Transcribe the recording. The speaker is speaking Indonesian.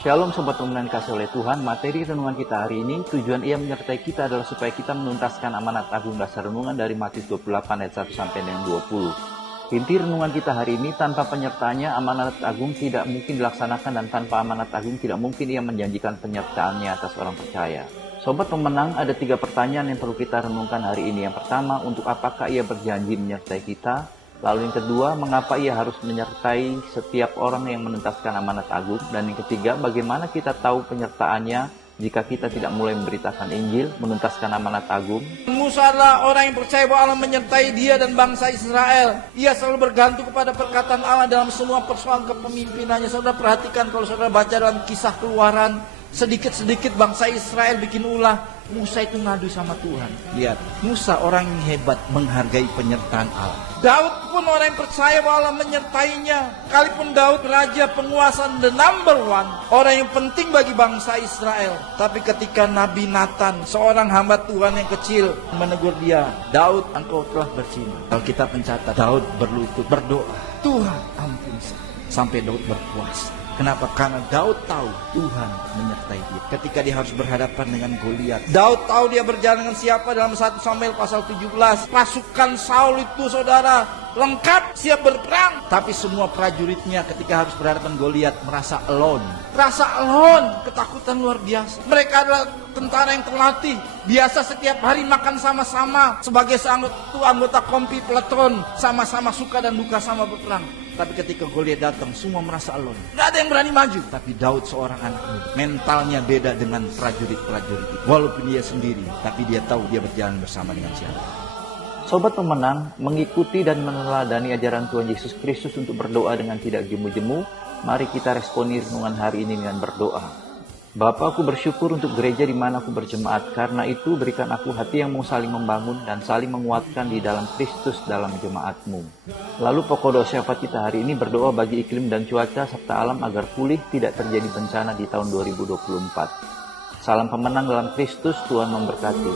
Shalom Sobat Pemenang kasih oleh Tuhan. Materi renungan kita hari ini, tujuan ia menyertai kita adalah supaya kita menuntaskan amanat agung dasar renungan dari Matius 28 ayat 1 sampai dengan 20. Inti renungan kita hari ini, tanpa penyertaannya amanat agung tidak mungkin dilaksanakan, dan tanpa amanat agung tidak mungkin ia menjanjikan penyertaannya atas orang percaya. Sobat Pemenang, ada 3 pertanyaan yang perlu kita renungkan hari ini. Yang pertama, untuk apakah ia berjanji menyertai kita? Lalu yang kedua, mengapa ia harus menyertai setiap orang yang menuntaskan amanat agung? Dan yang ketiga, bagaimana kita tahu penyertaannya jika kita tidak mulai memberitakan Injil, menuntaskan amanat agung? Musa adalah orang yang percaya bahwa Allah menyertai dia dan bangsa Israel. Ia selalu bergantung kepada perkataan Allah dalam semua persoalan kepemimpinannya. Saudara perhatikan kalau saudara baca dalam Kisah Keluaran, sedikit-sedikit bangsa Israel bikin ulah. Musa itu ngadu sama Tuhan. Lihat, Musa orang yang hebat, menghargai penyertaan Allah. Daud pun orang yang percaya bahwa Allah menyertainya. Kalipun Daud raja, penguasa, the number one, orang yang penting bagi bangsa Israel. Tapi ketika Nabi Nathan, seorang hamba Tuhan yang kecil, menegur dia, Daud, engkau telah berzina. Kalau kita mencatat, Daud berlutut berdoa, Tuhan ampun saya. Sampai Daud berpuasa. Kenapa? Karena Daud tahu Tuhan menyertai dia ketika dia harus berhadapan dengan Goliat. Daud tahu dia berjalan dengan siapa dalam 1 Samuel pasal 17. Pasukan Saul itu saudara lengkap siap berperang, tapi semua prajuritnya ketika harus berhadapan Goliat merasa alone. Rasa alone, ketakutan luar biasa. Mereka adalah tentara yang terlatih, biasa setiap hari makan sama-sama sebagai anggota kompi peleton, sama-sama suka dan duka sama berperang. Tapi ketika Goliat datang, semua merasa alone. Gak ada yang berani maju. Tapi Daud seorang anak muda, mentalnya beda dengan prajurit-prajurit itu. Walaupun dia sendiri, tapi dia tahu dia berjalan bersama dengan siapa. Sobat Pemenang, mengikuti dan meneladani ajaran Tuhan Yesus Kristus untuk berdoa dengan tidak jemu-jemu, mari kita responi renungan hari ini dengan berdoa. Bapa, aku bersyukur untuk gereja di mana aku berjemaat. Karena itu berikan aku hati yang mau saling membangun dan saling menguatkan di dalam Kristus dalam jemaat-Mu. Lalu pokok doa syafaat kita hari ini berdoa bagi iklim dan cuaca serta alam agar pulih, tidak terjadi bencana di tahun 2024. Salam pemenang dalam Kristus, Tuhan memberkati.